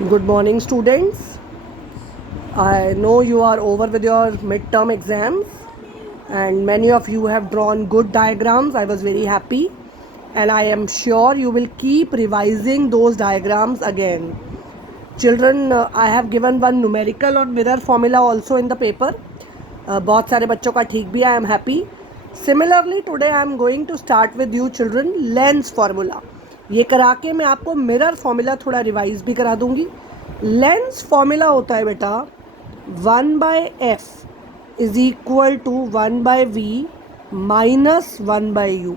Good morning, students. I know you are over with your midterm exams, and many of you have drawn good diagrams. I was very happy, and I am sure you will keep revising those diagrams again. Children, I have given one numerical or mirror formula also in the paper. बहुत सारे बच्चों का ठीक भी, I am happy. Similarly, today I am going to start with you children lens formula. ये करा के मैं आपको मिरर फॉर्मूला थोड़ा रिवाइज भी करा दूंगी. लेंस फॉर्मूला होता है बेटा 1/f is equal to 1/v minus 1/u.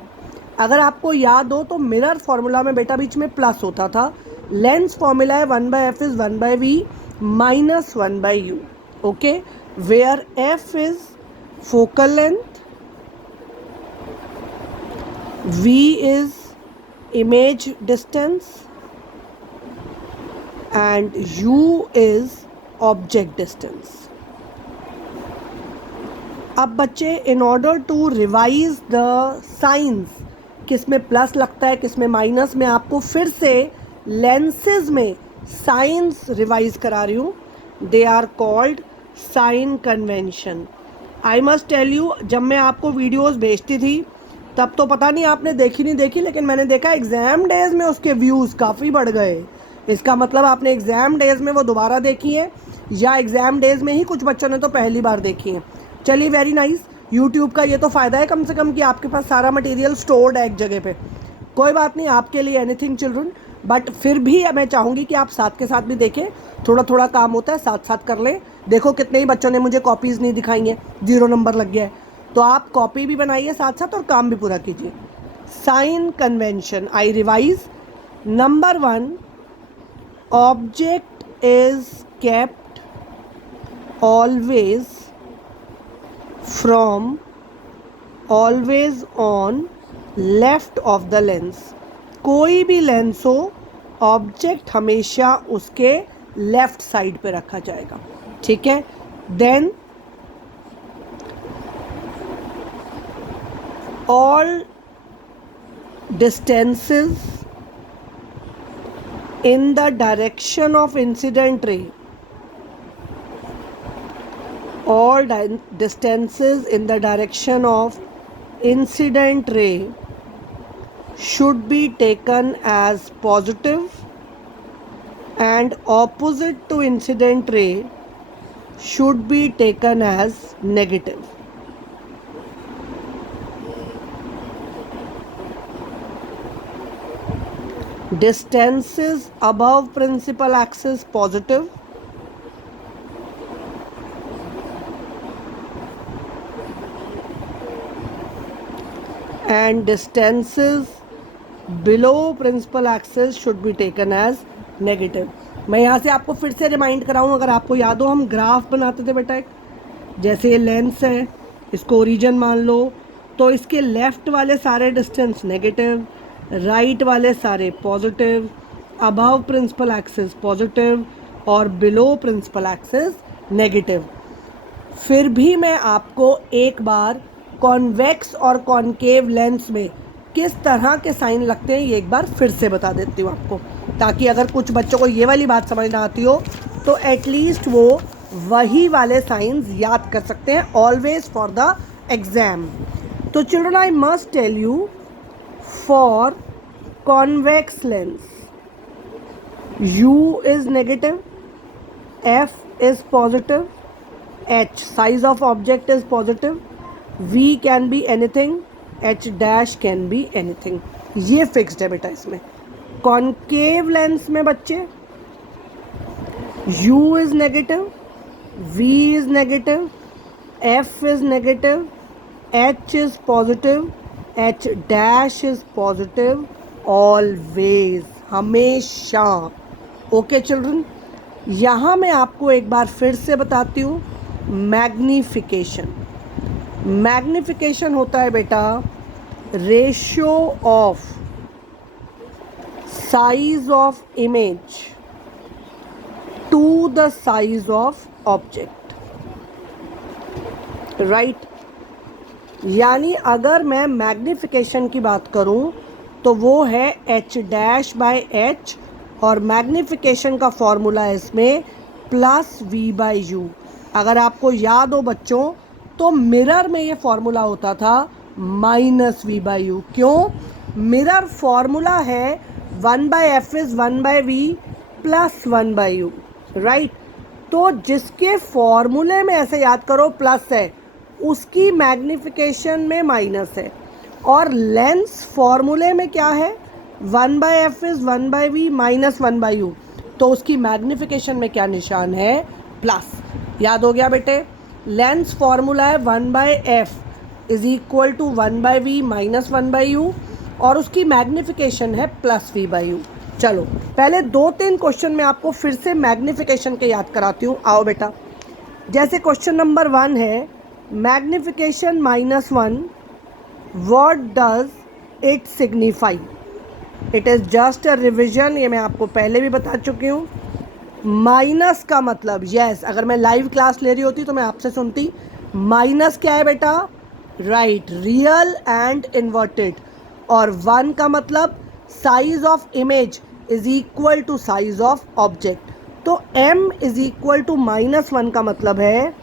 अगर आपको याद हो तो मिरर फॉर्मूला में बेटा बीच में प्लस होता था. लेंस फॉर्मूला है 1/f is 1/v minus 1/u. Okay, where f is focal length, v is image distance and u is object distance. अब बच्चे in order to revise the science, किस में प्लस लगता है किस में माइनस, में आपको फिर से लेंसेज में साइंस रिवाइज करा रही हूँ. They are called sign convention. I must tell you, जब मैं आपको वीडियोस भेजती थी तब तो पता नहीं आपने देखी नहीं देखी, लेकिन मैंने देखा एग्ज़ाम डेज में उसके व्यूज़ काफ़ी बढ़ गए. इसका मतलब आपने एग्ज़ाम डेज में वो दोबारा देखी है, या एग्ज़ाम डेज में ही कुछ बच्चों ने तो पहली बार देखी है. चलिए, वेरी नाइस. यूट्यूब का ये तो फ़ायदा है कम से कम कि आपके पास सारा मटेरियल स्टोर्ड है एक जगह पे. कोई बात नहीं, आपके लिए एनीथिंग चिल्ड्रन, बट फिर भी मैं चाहूँगी कि आप साथ के साथ भी देखें. थोड़ा थोड़ा काम होता है, साथ साथ कर लें. देखो कितने ही बच्चों ने मुझे कॉपीज़ नहीं दिखाई हैं, 0 नंबर लग गया है. तो आप कॉपी भी बनाइए साथ साथ और काम भी पूरा कीजिए. Sign convention, I revise. Number 1, object is kept always from always on left of the lens. कोई भी लेंस हो, ऑब्जेक्ट हमेशा उसके लेफ्ट साइड पे रखा जाएगा. ठीक है. Then all distances in the direction of incident ray, all distances in the direction of incident ray should be taken as positive, and opposite to incident ray should be taken as negative. Distances above principal axis positive, and distances below principal axis should be taken as negative. मैं यहाँ से आपको फिर से remind कराऊँ, अगर आपको याद हो हम ग्राफ बनाते थे बेटा एक, जैसे ये लेंस है, इसको ओरिजिन मान लो, तो इसके लेफ़्ट वाले सारे डिस्टेंस नेगेटिव, राइट वाले सारे positive, above principal axis positive और बिलो प्रिंसिपल एक्सिस नेगेटिव. फिर भी मैं आपको एक बार कॉन्वेक्स और कॉनकेव लेंस में किस तरह के साइन लगते हैं ये एक बार फिर से बता देती हूँ आपको, ताकि अगर कुछ बच्चों को ये वाली बात समझ ना आती हो तो एटलीस्ट वो वही वाले साइंस याद कर सकते हैं ऑलवेज फॉर द एग्ज़ाम. तो children, I must tell you, for convex lens u is negative, f is positive, h size of object is positive, v can be anything, h dash can be anything. ये fixed है बेटा. इसमें concave lens में बच्चे u is negative, v is negative, f is negative, h is positive, h dash is positive always, हमेशा. Okay children, यहाँ मैं आपको एक बार फिर से बताती हूँ. मैग्नीफिकेशन, मैग्नीफिकेशन होता है बेटा ratio of size of image to the size of object. Right. यानी अगर मैं मैग्नीफिकेशन की बात करूं तो वो है h डैश बाय h और मैग्नीफिकेशन का फॉर्मूला है इसमें प्लस वी बाई यू। अगर आपको याद हो बच्चों तो मिरर में ये फॉर्मूला होता था माइनस वी बाई यू। क्यों? मिरर फॉर्मूला है 1/f is 1/v plus 1/u, right. तो जिसके फॉर्मूले में ऐसे याद करो प्लस है उसकी मैग्नीफिकेशन में माइनस है, और लेंस फॉर्मूले में क्या है 1/f is 1/v minus 1/u, तो उसकी मैग्नीफिकेशन में क्या निशान है प्लस। याद हो गया बेटे? लेंस फॉर्मूला है 1/f is equal to 1/v minus 1/u और उसकी मैग्नीफिकेशन है प्लस v/u। चलो पहले 2-3 क्वेश्चन में आपको फिर से मैग्नीफिकेशन के याद कराती हूँ। आओ बेटा, जैसे क्वेश्चन नंबर 1 है magnification -1, what does it signify? It is just a revision, ये मैं आपको पहले भी बता चुकी हूँ। माइनस का मतलब यस, अगर मैं लाइव क्लास ले रही होती तो मैं आपसे सुनती। माइनस क्या है बेटा? Right, real and inverted. और 1 का मतलब size of image is equal to size of object. तो m इज इक्वल टू -1 का मतलब है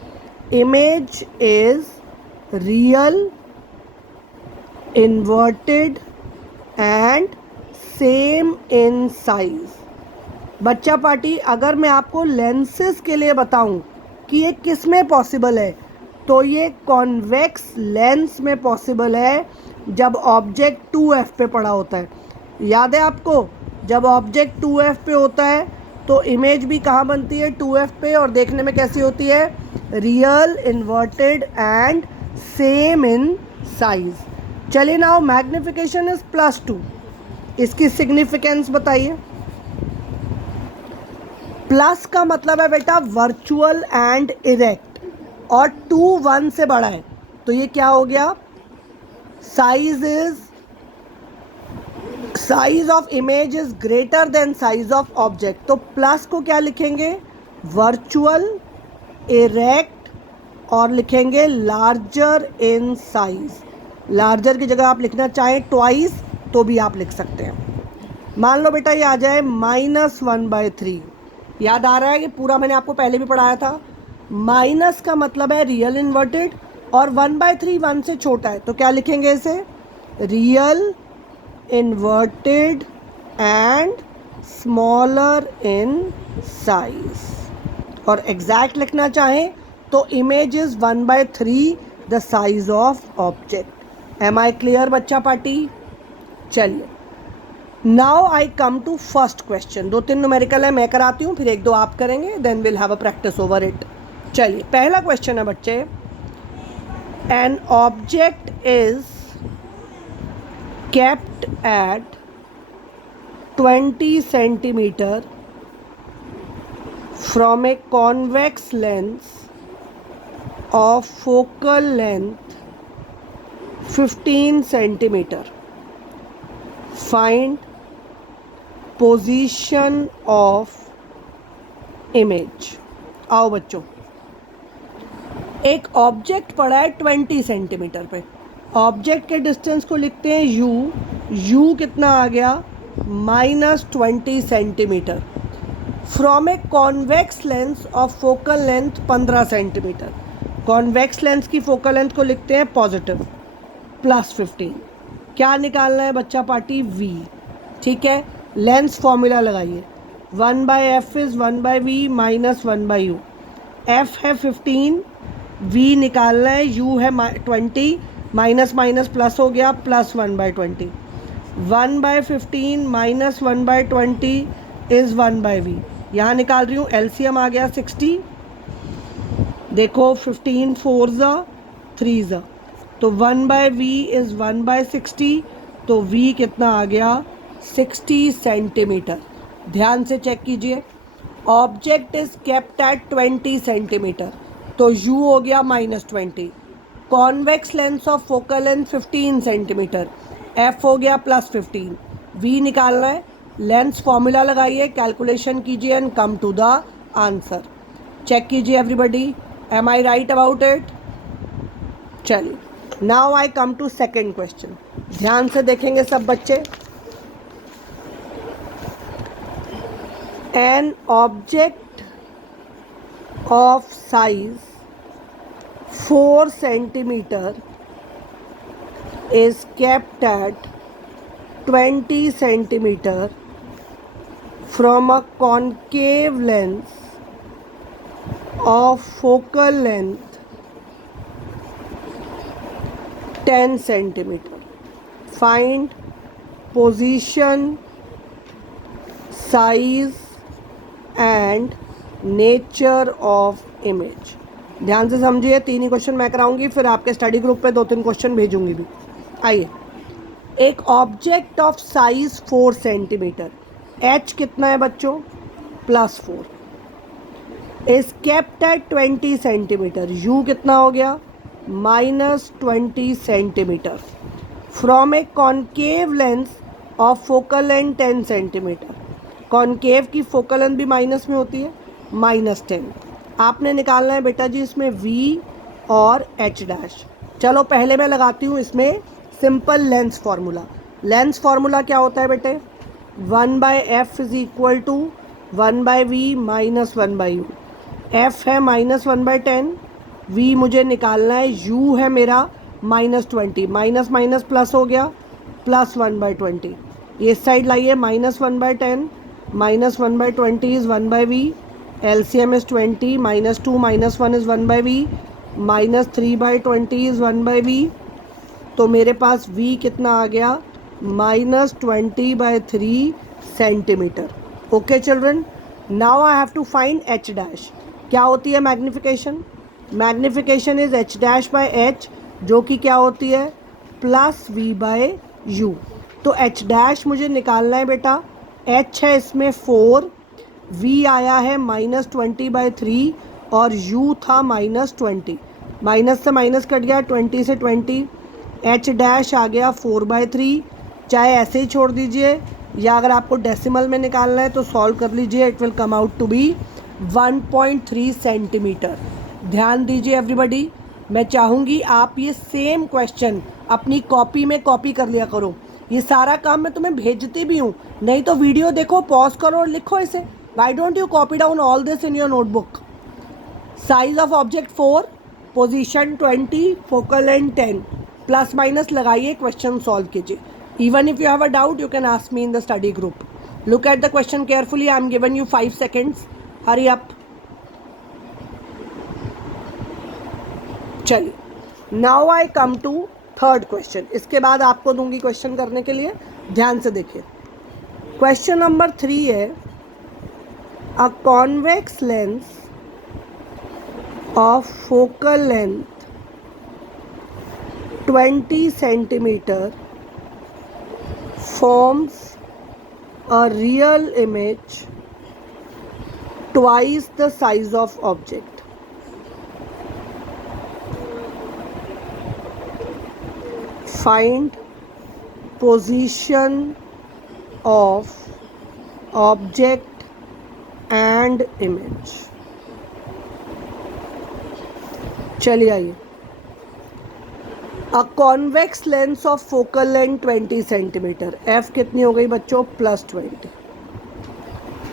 image is real, inverted and same in size. बच्चा पार्टी, अगर मैं आपको लेंसेज के लिए बताऊं कि ये किस में पॉसिबल है तो ये कॉन्वेक्स लेंस में पॉसिबल है जब ऑब्जेक्ट 2f पे पड़ा होता है। याद है आपको? जब ऑब्जेक्ट 2f पे होता है तो इमेज भी कहाँ बनती है 2f पे, और देखने में कैसी होती है? Real, inverted and same in size. चलिए नाउ मैग्नीफिकेशन इज +2, इसकी सिग्निफिकेंस बताइए। प्लस का मतलब है बेटा वर्चुअल एंड इरेक्ट, और 2 1 से बड़ा है तो ये क्या हो गया? Size of image is greater than size of object. तो प्लस को क्या लिखेंगे? वर्चुअल, इरेक्ट और लिखेंगे लार्जर इन साइज। लार्जर की जगह आप लिखना चाहें ट्वाइस तो भी आप लिख सकते हैं। मान लो बेटा ये आ जाए -1/3। याद आ रहा है? ये पूरा मैंने आपको पहले भी पढ़ाया था। माइनस का मतलब है रियल इन्वर्टेड, और 1/3 1 से छोटा है तो क्या लिखेंगे इसे? Real, inverted and smaller in size. और एग्जैक्ट लिखना चाहें तो image is 1/3 the size of object. Am I clear बच्चा पार्टी? चलिए now I come to first question. 2-3 numerical है, मैं कराती हूँ, फिर 1-2 आप करेंगे, then will have a practice over it. चलिए पहला क्वेश्चन है बच्चे, an object is kept at 20 centimeter from a convex lens of focal length 15 centimeter. Find position of image. आओ बच्चों, एक ऑब्जेक्ट पड़ा है 20 सेंटीमीटर पे। ऑब्जेक्ट के डिस्टेंस को लिखते हैं u कितना आ गया? -20 centimetre. From a convex lens of focal length 15 centimetre. Convex lens की फोकल लेंथ को लिखते हैं पॉजिटिव, +15। क्या निकालना है बच्चा पार्टी? v। ठीक है, लेंस फॉर्मूला लगाइए। 1/f is 1/v minus 1/u। f है 15, v निकालना है, u है 20, माइनस माइनस प्लस हो गया, प्लस 1/20। 1/15 minus 1/20 is 1/v। यहाँ निकाल रही हूँ, एलसीएम आ गया 60। देखो 15 4 ज़ा 3 ज़ा, तो 1/v इज़ 1/60, तो v कितना आ गया? 60 सेंटीमीटर। ध्यान से चेक कीजिए, object is kept at 20 centimetre, तो u हो गया -20। Convex lens of focal length 15 centimetre, f हो गया +15। v निकालना है, लेंस फॉर्मूला लगाइए, कैलकुलेशन कीजिए and come to the answer. Check कीजिए everybody, am I right about it? चलिए now I come to second question. ध्यान से देखेंगे सब बच्चे। An object of size 4 centimeter is kept at 20 centimeter from a concave lens of focal length 10 centimeter. Find position, size and nature of image. ध्यान से समझिए, 3 ही question मैं कराऊंगी, फिर आपके स्टडी ग्रुप पे 2-3 क्वेश्चन भेजूंगी भी. आइए, एक object of size 4 centimetre, H कितना है बच्चों, +4, is kept at 20 centimetre, you कितना हो गया, -20 centimetre, from a concave lens of focal length 10 centimetre. Concave की फोकल लेंथ भी माइनस में होती है, -10. आपने निकालना है बेटा जी इसमें v और h डैश. चलो पहले मैं लगाती हूँ इसमें simple lens formula. Lens formula क्या होता है बेटे, 1/f is equal to 1/v minus 1/u. f है -1/10, v मुझे निकालना है, u है मेरा -20, माइनस माइनस प्लस हो गया, +1/20. ये साइड लाइए, -1/10 -1/20 is 1/v. LCM is 20, -2 -1 is 1/v, -3/20 is 1/v. तो मेरे पास v कितना आ गया, -20/3 centimetre. Okay children, now I have to find h dash. क्या होती है magnification, magnification is h dash by h, जो कि क्या होती है +v/u. तो h डैश मुझे निकालना है बेटा, h है इसमें 4, v आया है -20/3 और u था -20, माइनस से माइनस कट गया, 20 से 20, h डैश आ गया 4/3. चाहे ऐसे ही छोड़ दीजिए या अगर आपको डेसिमल में निकालना है तो सॉल्व कर लीजिए, it will come out to be 1.3 centimetre. ध्यान दीजिए एवरीबॉडी, मैं चाहूँगी आप ये सेम क्वेश्चन अपनी कॉपी में कॉपी कर लिया करो. ये सारा काम मैं तुम्हें भेजती भी हूँ, नहीं तो वीडियो देखो, पॉज करो और लिखो इसे. Why don't you copy down all this in your notebook? Size of object 4, position 20, focal length 10, plus minus लगाइए, क्वेश्चन सॉल्व कीजिए. Even if you have a doubt, you can ask me in the study group. Look at the question carefully. I am giving you 5 seconds. Hurry up. चलिए, now I come to third question. इसके बाद आपको दूंगी question करने के लिए, ध्यान से देखिए. क्वेश्चन नंबर 3 है, a convex lens of focal length 20 centimeter forms a real image twice the size of object. Find position of object and image. चलिए आइए, अ convex lens of focal length 20 centimetre, f कितनी हो गई बच्चों, +20,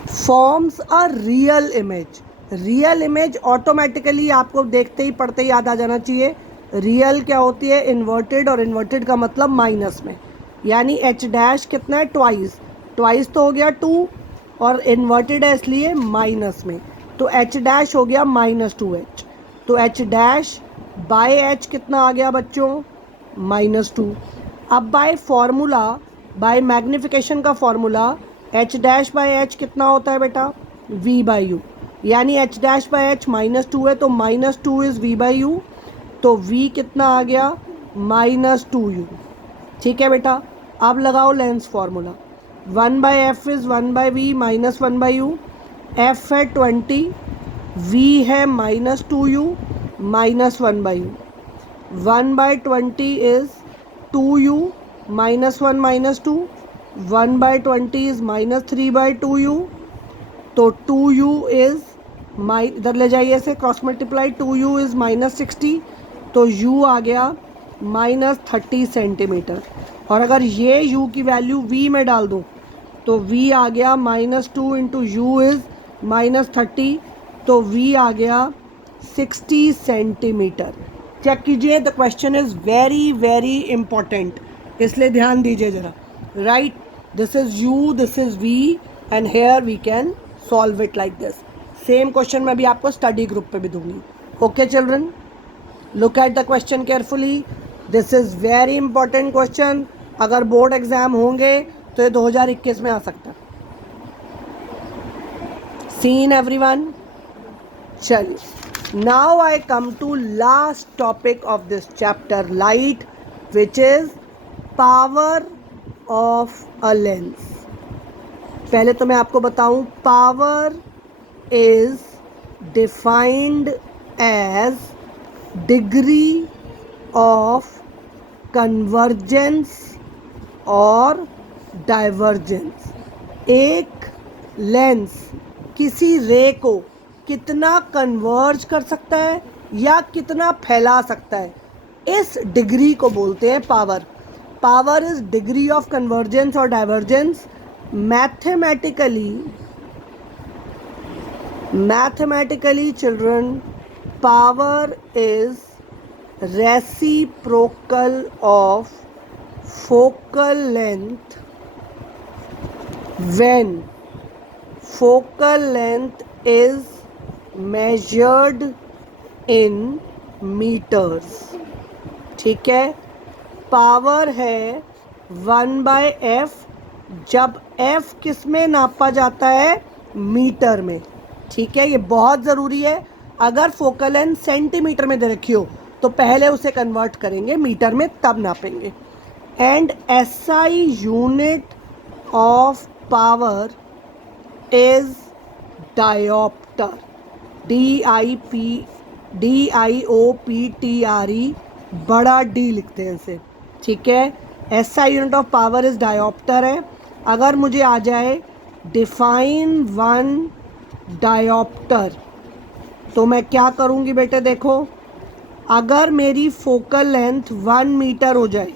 forms a real image. Real image automatically आपको देखते ही पढ़ते ही याद आ जाना चाहिए. रियल क्या होती है, इन्वर्टेड, और इन्वर्टेड का मतलब माइनस में, यानी h डैश कितना है, ट्वाइस तो हो गया 2, और इन्वर्टेड है इसलिए माइनस में, तो h डैश हो गया -2h. तो h डैश बाय h कितना आ गया बच्चों, -2. अब बाय फार्मूला, बाय मैग्नीफिकेशन का formula, h dash by h कितना होता है बेटा, v/u, यानी h डैश बाय h -2 है, तो -2 इज़ v/u. तो v कितना आ गया, -2u. ठीक है बेटा, अब लगाओ lens formula. 1/f is 1/v minus 1/u. f है 20, v है -2u minus 1/u. 1/20 is 2u -1 -2. 1/20 is -3/2u. तो 2u इज़ इधर ले जाइए ऐसे क्रॉस मल्टीप्लाई, 2u इज़ -60, तो u आ गया -30 सेंटीमीटर. और अगर ये u की वैल्यू v में डाल दूँ तो v आ गया -2 इंटू यू इज़ -30, तो v आ गया 60 सेंटीमीटर। चेक कीजिए, the question is very very important, इसलिए ध्यान दीजिए ज़रा। Right, this is u, this is v, and here we can solve it like this. Same question मैं भी आपको स्टडी ग्रुप पे भी दूंगी। Okay children, look at the question carefully, this is very important question. अगर board exam होंगे तो ये 2021 में आ सकता है। सीन एवरीवन, चलिए, now I come to last topic of this chapter, light, which is power of a lens. पहले तो मैं आपको बताऊं, power is defined as degree of convergence और डाइवर्जेंस। एक लेंस किसी रे को कितना कन्वर्ज कर सकता है या कितना फैला सकता है, इस डिग्री को बोलते हैं power. Power is degree of convergence और divergence. Mathematically children, power is reciprocal of focal length when focal length is measured in meters। ठीक है, पावर है 1/f जब f किस में नापा जाता है, मीटर में। ठीक है, ये बहुत ज़रूरी है। अगर फोकल लेंथ सेंटीमीटर में दे रखी हो तो पहले उसे कन्वर्ट करेंगे मीटर में, तब नापेंगे। And SI unit of power is diopter, DIOPTRE, बड़ा D लिखते हैं इसे। ठीक है, SI unit of power is dioptre है। अगर मुझे आ जाए डिफाइन 1 डायोप्टर, तो मैं क्या करूँगी बेटे, देखो, अगर मेरी फोकल लेंथ 1 मीटर हो जाए,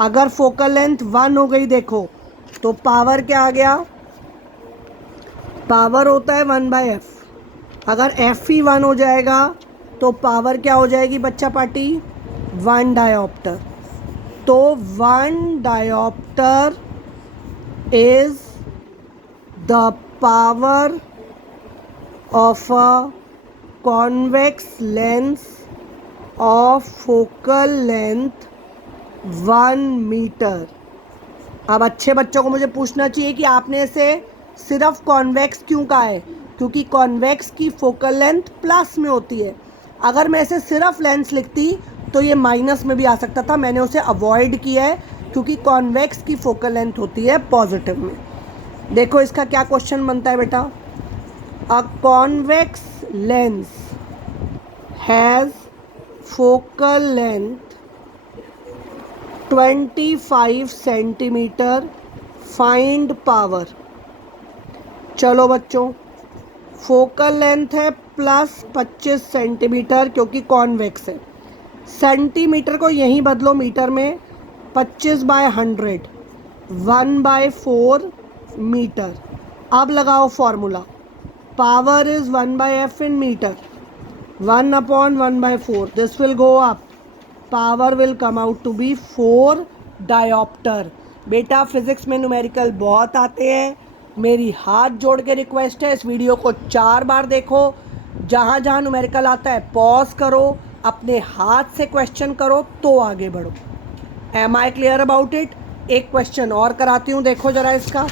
अगर फोकल लेंथ 1 हो गई, देखो, तो पावर क्या आ गया, पावर होता है 1/f। अगर f ही 1 हो जाएगा तो पावर क्या हो जाएगी बच्चा पार्टी, 1 डायोप्टर। तो 1 dioptre is the power of a convex lens of focal length 1 metre. अब अच्छे बच्चों को मुझे पूछना चाहिए कि आपने इसे सिर्फ कॉन्वेक्स क्यों कहा है, क्योंकि कॉन्वेक्स की फोकल लेंथ प्लस में होती है। अगर मैं इसे सिर्फ लेंस लिखती तो ये माइनस में भी आ सकता था, मैंने उसे अवॉइड किया है क्योंकि कॉन्वेक्स की फोकल लेंथ होती है पॉजिटिव में। देखो इसका क्या क्वेश्चन बनता है बेटा, अ convex lens has focal length 25 centimetre, find power. चलो बच्चों, फोकल लेंथ है प्लस 25 सेंटीमीटर क्योंकि कॉन्वेक्स है। सेंटीमीटर को यहीं बदलो मीटर में, 25/100, 1/4 मीटर। अब लगाओ formula, power is 1/f in metre, 1/1/4, this will go up, power will come out to be 4 dioptre. बेटा फिजिक्स में न्यूमेरिकल बहुत आते हैं, मेरी हाथ जोड़ के रिक्वेस्ट है, इस वीडियो को 4 बार देखो, जहाँ जहाँ न्यूमेरिकल आता है पॉज करो, अपने हाथ से क्वेश्चन करो तो आगे बढ़ो। Am I clear about it? एक क्वेश्चन और कराती हूँ, देखो जरा इसका।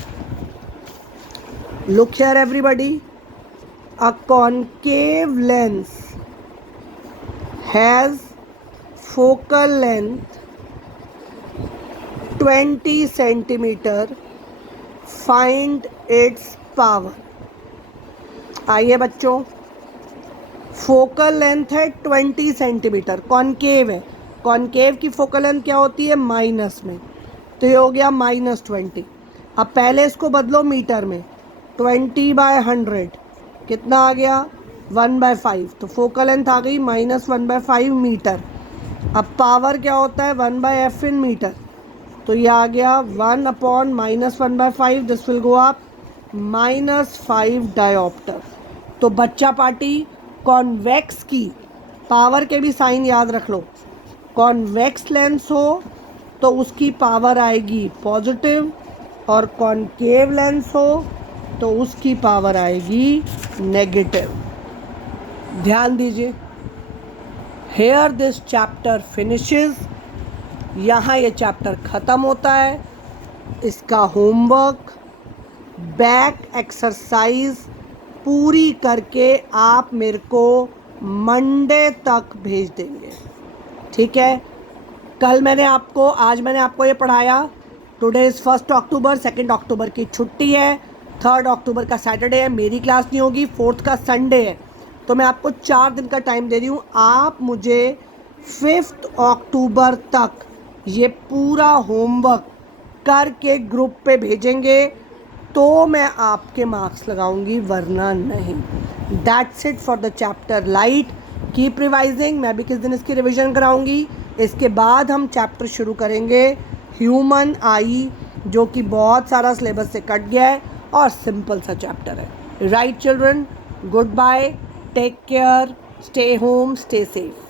Look here everybody, a concave lens has focal length 20 centimetre, find its power. आइए बच्चों, फोकल लेंथ है 20 सेंटीमीटर, कॉनकेव है, कॉनकेव की फोकल लेंथ क्या होती है, माइनस में, तो ये हो गया -20। अब पहले इसको बदलो मीटर में, 20/100 कितना आ गया, 1/5, तो फोकल लेंथ आ गई -1/5 मीटर। अब पावर क्या होता है, 1/f इन मीटर, तो ये आ गया 1 / -1/5, this will go up -5 dioptre. तो बच्चा पार्टी कॉन्वेक्स की पावर के भी साइन याद रख लो। कॉन्वेक्स लेंस हो तो उसकी पावर आएगी पॉजिटिव, और कॉनकेव लेंस हो तो उसकी पावर आएगी नेगेटिव। ध्यान दीजिए, हेयर दिस चैप्टर फिनिशेस। यहाँ ये चैप्टर ख़त्म होता है। इसका होमवर्क, बैक एक्सरसाइज पूरी करके आप मेरे को मंडे तक भेज देंगे, ठीक है। आज मैंने आपको ये पढ़ाया। टुडे इज़ 1 अक्टूबर, 2 अक्टूबर की छुट्टी है, 3 अक्टूबर का सैटरडे है, मेरी क्लास नहीं होगी, 4 का संडे है। तो मैं आपको 4 दिन का टाइम दे रही हूँ। आप मुझे 5 अक्टूबर तक ये पूरा होमवर्क करके ग्रुप पे भेजेंगे तो मैं आपके मार्क्स लगाऊंगी, वरना नहीं। That's it for the chapter light. Keep revising. मैं भी किस दिन इसकी रिवीजन कराऊंगी। इसके बाद हम चैप्टर शुरू करेंगे ह्यूमन आई, जो कि बहुत सारा सिलेबस से कट गया है और सिंपल सा चैप्टर है। Right children, good bye, take care, stay home, stay safe.